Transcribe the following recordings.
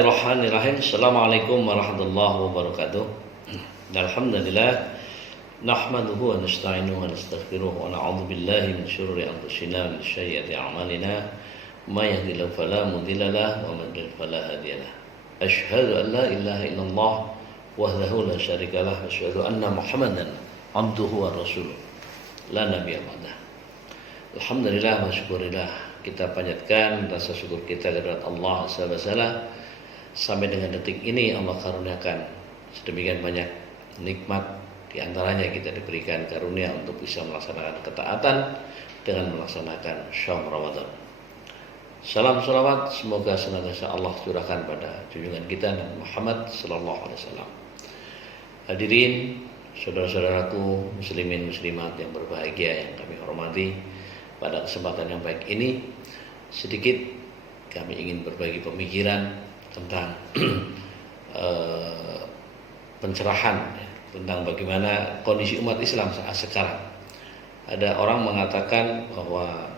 Bismillahirrahmanirrahim. Assalamualaikum warahmatullahi wabarakatuh. Alhamdulillah nahmaduhu wa nasta'inuhu wa nastaghfiruh wa na'udzu billahi min syururi anfusina wa min sayyiati a'malina may yahdihillahu fala mudilla lahu wa man yudlil fala hadiya lahu. Asyhadu an la ilaha illallah wahdahu la syarika lahu wa asyhadu anna Muhammadan abduhu wa rasuluh la nabiyya ba'dah. Alhamdulillah wa syukurillah, kita panjatkan rasa syukur kita kepada Allah Subhanahu wa taala. Sampai dengan detik ini Allah karuniakan sedemikian banyak nikmat, diantaranya kita diberikan karunia untuk bisa melaksanakan ketaatan dengan melaksanakan Syawal Ramadan. Salam salawat semoga senantiasa Allah curahkan pada junjungan kita Nabi Muhammad sallallahu alaihi wasallam. Hadirin, saudara-saudaraku muslimin muslimat yang berbahagia yang kami hormati, pada kesempatan yang baik ini sedikit kami ingin berbagi pemikiran tentang pencerahan tentang bagaimana kondisi umat Islam saat sekarang. Ada orang mengatakan bahwa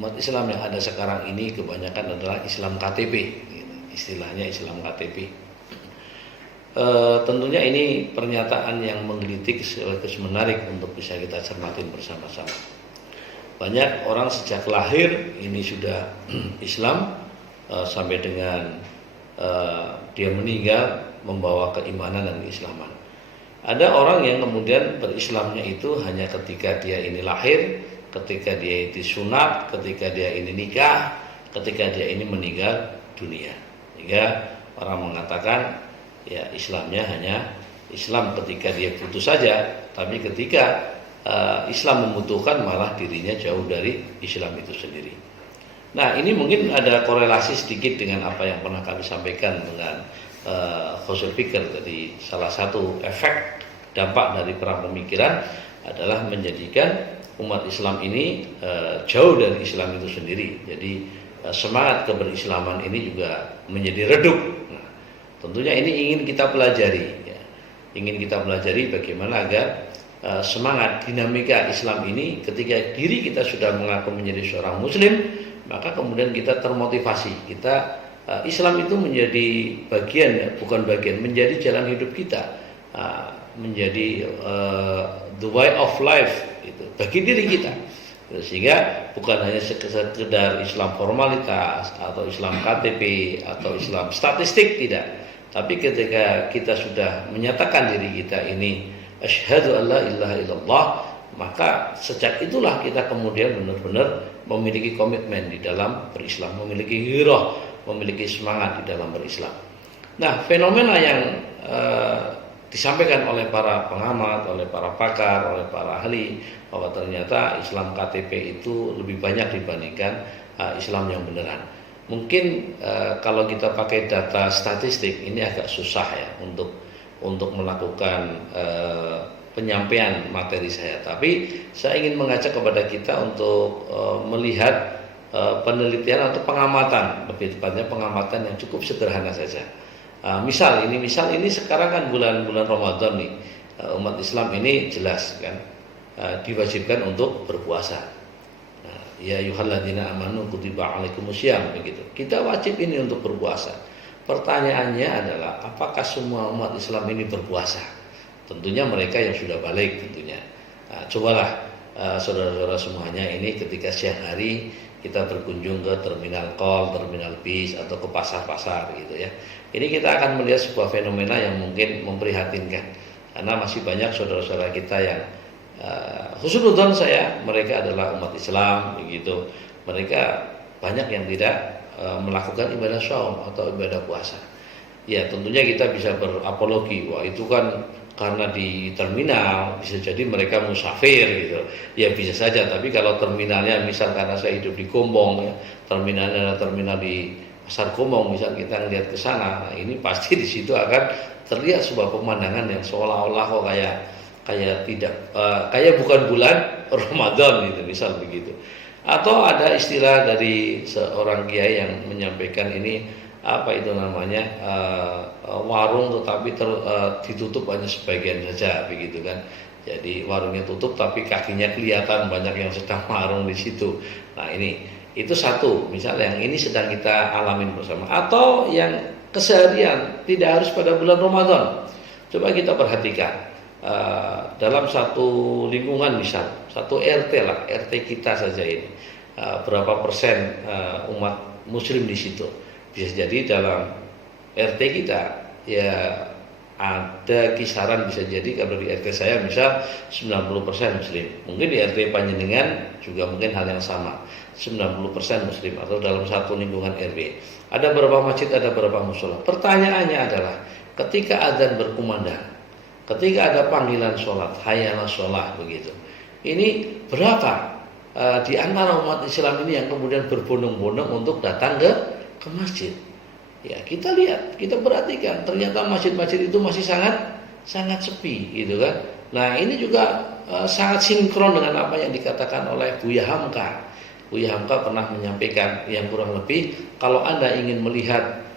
umat Islam yang ada sekarang ini kebanyakan adalah Islam KTP, istilahnya Islam KTP. Tentunya ini pernyataan yang menggelitik sekaligus menarik untuk bisa kita cermatin bersama-sama. Banyak orang sejak lahir ini sudah Islam sampai dengan dia meninggal membawa keimanan dan keislaman. Ada orang yang kemudian berislamnya itu hanya ketika dia ini lahir, ketika dia itu sunat, ketika dia ini nikah, ketika dia ini meninggal dunia. Sehingga orang mengatakan ya Islamnya hanya Islam ketika dia putus saja, tapi ketika Islam membutuhkan malah dirinya jauh dari Islam itu sendiri. Nah, ini mungkin ada korelasi sedikit dengan apa yang pernah kami sampaikan dengan Khosul Fikr. Jadi salah satu efek dampak dari perang pemikiran adalah menjadikan umat Islam ini jauh dari Islam itu sendiri. Jadi semangat keberislaman ini juga menjadi redup. Nah, tentunya ini ingin kita pelajari, ya. Ingin kita pelajari bagaimana agar semangat dinamika Islam ini ketika diri kita sudah mengaku menjadi seorang Muslim, maka kemudian kita termotivasi. Islam itu menjadi bagian, ya, bukan bagian, menjadi jalan hidup kita, menjadi the way of life itu bagi diri kita. Sehingga bukan hanya sekedar Islam formalitas atau Islam KTP atau Islam statistik, tidak. Tapi ketika kita sudah menyatakan diri kita ini asyhadu an la ilaha illallah, maka sejak itulah kita kemudian benar-benar memiliki komitmen di dalam berislam, memiliki hirah, memiliki semangat di dalam berislam. Nah, fenomena yang disampaikan oleh para pengamat, oleh para pakar, oleh para ahli, bahwa ternyata Islam KTP itu lebih banyak dibandingkan Islam yang beneran. Mungkin kalau kita pakai data statistik ini agak susah ya untuk melakukan penyampaian materi saya, tapi saya ingin mengajak kepada kita untuk melihat penelitian atau pengamatan, lebih tepatnya pengamatan yang cukup sederhana saja. Misal ini sekarang kan bulan-bulan Ramadan nih, umat Islam ini jelas kan diwajibkan untuk berpuasa. Ya ayyuhalladzina amanu kutiba alaikumusiyam, begitu. Kita wajib ini untuk berpuasa. Pertanyaannya adalah apakah semua umat Islam ini berpuasa? Tentunya mereka yang sudah balik tentunya. Cobalah saudara-saudara semuanya ini ketika siang hari kita berkunjung ke terminal Kol, terminal bis atau ke pasar-pasar gitu ya. Ini kita akan melihat sebuah fenomena yang mungkin memprihatinkan. Karena masih banyak saudara-saudara kita yang khusnudzon saya, mereka adalah umat Islam begitu. Mereka banyak yang tidak melakukan ibadah shaum atau ibadah puasa. Ya, tentunya kita bisa berapologi, wah itu kan karena di terminal, bisa jadi mereka musafir gitu. Ya bisa saja, tapi kalau terminalnya misal karena saya hidup di Gombong ya, terminalnya adalah terminal di Pasar Gombong, misal kita ngelihat ke sana, nah ini pasti di situ akan terlihat sebuah pemandangan yang seolah-olah kok kayak tidak kayak bukan bulan Ramadan gitu, misal begitu. Atau ada istilah dari seorang kiai yang menyampaikan ini, apa itu namanya, warung tetapi ditutup hanya sebagian saja begitu kan. Jadi warungnya tutup tapi kakinya kelihatan, banyak yang sedang warung di situ. Nah ini itu satu, misalnya yang ini sedang kita alamin bersama. Atau yang keseharian, tidak harus pada bulan Ramadan. Coba kita perhatikan dalam satu lingkungan, misal satu RT lah, RT kita saja ini, berapa persen umat Muslim di situ. Bisa jadi dalam RT kita ya ada kisaran, bisa jadi kalau di RT saya misal 90% Muslim, mungkin di RT panjenengan juga mungkin hal yang sama, 90% Muslim, atau dalam satu lingkungan RW ada berapa masjid, ada berapa musola. Pertanyaannya adalah ketika adzan berkumandang, ketika ada panggilan sholat, hayya 'alas sholat begitu, ini berapa di antara umat Islam ini yang kemudian berbondong-bondong untuk datang ke masjid? Ya, kita lihat, kita perhatikan, ternyata masjid-masjid itu masih sangat sepi, gitu kan. Nah, ini juga sangat sinkron dengan apa yang dikatakan oleh Buya Hamka. Buya Hamka pernah menyampaikan yang kurang lebih, kalau Anda ingin melihat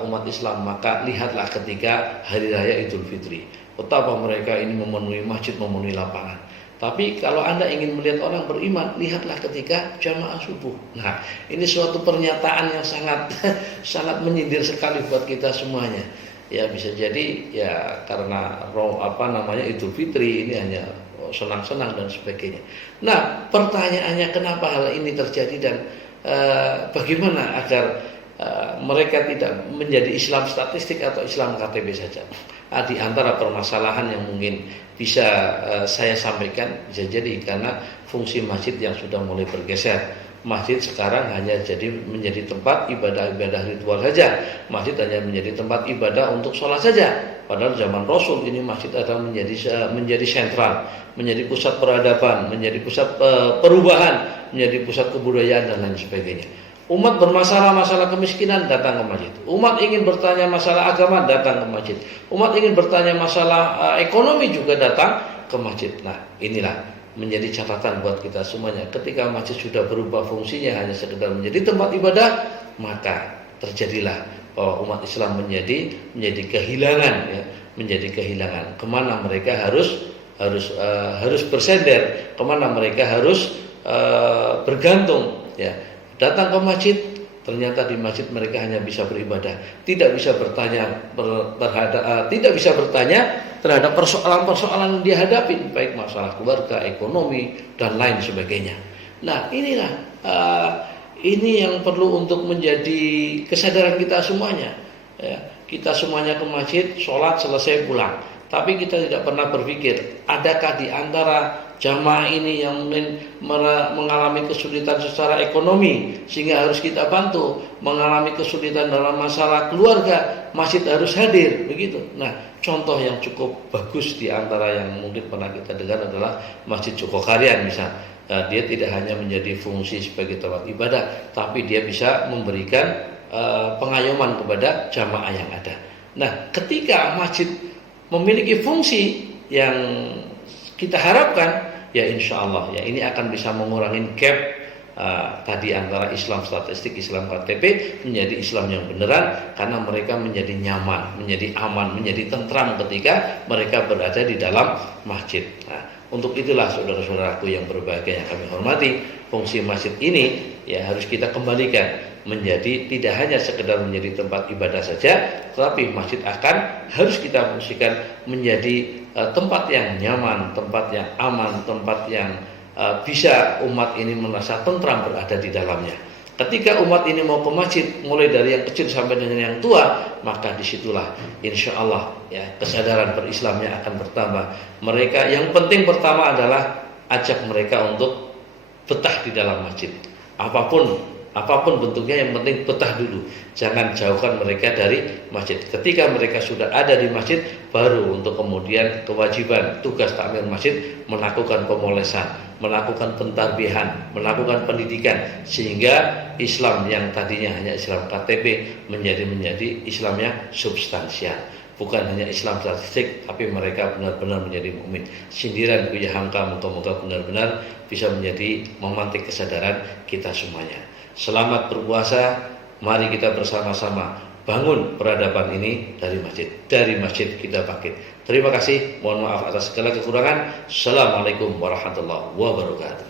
umat Islam, maka lihatlah ketika hari raya Idul Fitri, betapa mereka ini memenuhi masjid, memenuhi lapangan. Tapi kalau Anda ingin melihat orang beriman, lihatlah ketika jamaah subuh. Nah, ini suatu pernyataan yang sangat menyindir sekali buat kita semuanya. Ya, bisa jadi ya karena Idul Fitri ini hanya senang-senang dan sebagainya. Nah, pertanyaannya kenapa hal ini terjadi dan bagaimana agar mereka tidak menjadi Islam statistik atau Islam KTP saja. Di antara permasalahan yang mungkin bisa saya sampaikan, bisa jadi karena fungsi masjid yang sudah mulai bergeser. Masjid sekarang hanya menjadi tempat ibadah-ibadah ritual saja. Masjid hanya menjadi tempat ibadah untuk sholat saja. Padahal zaman Rasul ini masjid adalah menjadi sentral, menjadi pusat peradaban, menjadi pusat perubahan, menjadi pusat kebudayaan dan lain sebagainya. Umat bermasalah kemiskinan, datang ke masjid. Umat ingin bertanya masalah agama, datang ke masjid. Umat ingin bertanya masalah ekonomi, juga datang ke masjid. Nah, inilah menjadi catatan buat kita semuanya. Ketika masjid sudah berubah fungsinya hanya sekedar menjadi tempat ibadah, maka terjadilah bahwa umat Islam menjadi kehilangan, ya, menjadi kehilangan. Kemana mereka harus bersender, kemana mereka harus bergantung, ya. Datang ke masjid, ternyata di masjid mereka hanya bisa beribadah, tidak bisa bertanya terhadap persoalan-persoalan yang dihadapi, baik masalah keluarga, ekonomi dan lain sebagainya. Nah, inilah ini yang perlu untuk menjadi kesadaran kita semuanya. Ya, kita semuanya ke masjid, sholat, selesai pulang. Tapi kita tidak pernah berpikir, adakah di antara jamaah ini yang mungkin mengalami kesulitan secara ekonomi sehingga harus kita bantu, mengalami kesulitan dalam masalah keluarga, masjid harus hadir, begitu. Nah, contoh yang cukup bagus di antara yang mungkin pernah kita dengar adalah Masjid Jogokarian misal. Dia tidak hanya menjadi fungsi sebagai tempat ibadah, tapi dia bisa memberikan pengayoman kepada jamaah yang ada. Nah, ketika masjid memiliki fungsi yang kita harapkan, ya insya Allah ya ini akan bisa mengurangi gap tadi antara Islam statistik, Islam KTP menjadi Islam yang beneran, karena mereka menjadi nyaman, menjadi aman, menjadi tentram ketika mereka berada di dalam masjid. Nah, untuk itulah saudara-saudaraku yang berbahagia yang kami hormati, fungsi masjid ini ya harus kita kembalikan menjadi tidak hanya sekedar menjadi tempat ibadah saja, tetapi masjid harus kita fungsikan menjadi tempat yang nyaman, tempat yang aman, tempat yang bisa umat ini merasa tentram berada di dalamnya. Ketika umat ini mau ke masjid, mulai dari yang kecil sampai dengan yang tua, maka disitulah insya Allah ya kesadaran berislamnya akan bertambah. Mereka yang penting pertama adalah ajak mereka untuk betah di dalam masjid. Apapun bentuknya, yang penting betah dulu. Jangan jauhkan mereka dari masjid. Ketika mereka sudah ada di masjid, baru untuk kemudian kewajiban tugas takmir masjid melakukan pemolesan, melakukan pentarbihan, melakukan pendidikan, sehingga Islam yang tadinya hanya Islam KTP menjadi Islam yang substansial. Bukan hanya Islam statistik, tapi mereka benar-benar menjadi mukmin. Sindiran Buya Hamka moga-moga benar-benar bisa menjadi memantik kesadaran kita semuanya. Selamat berpuasa, mari kita bersama-sama bangun peradaban ini dari masjid. Dari masjid kita bangkit. Terima kasih, mohon maaf atas segala kekurangan. Assalamualaikum warahmatullahi wabarakatuh.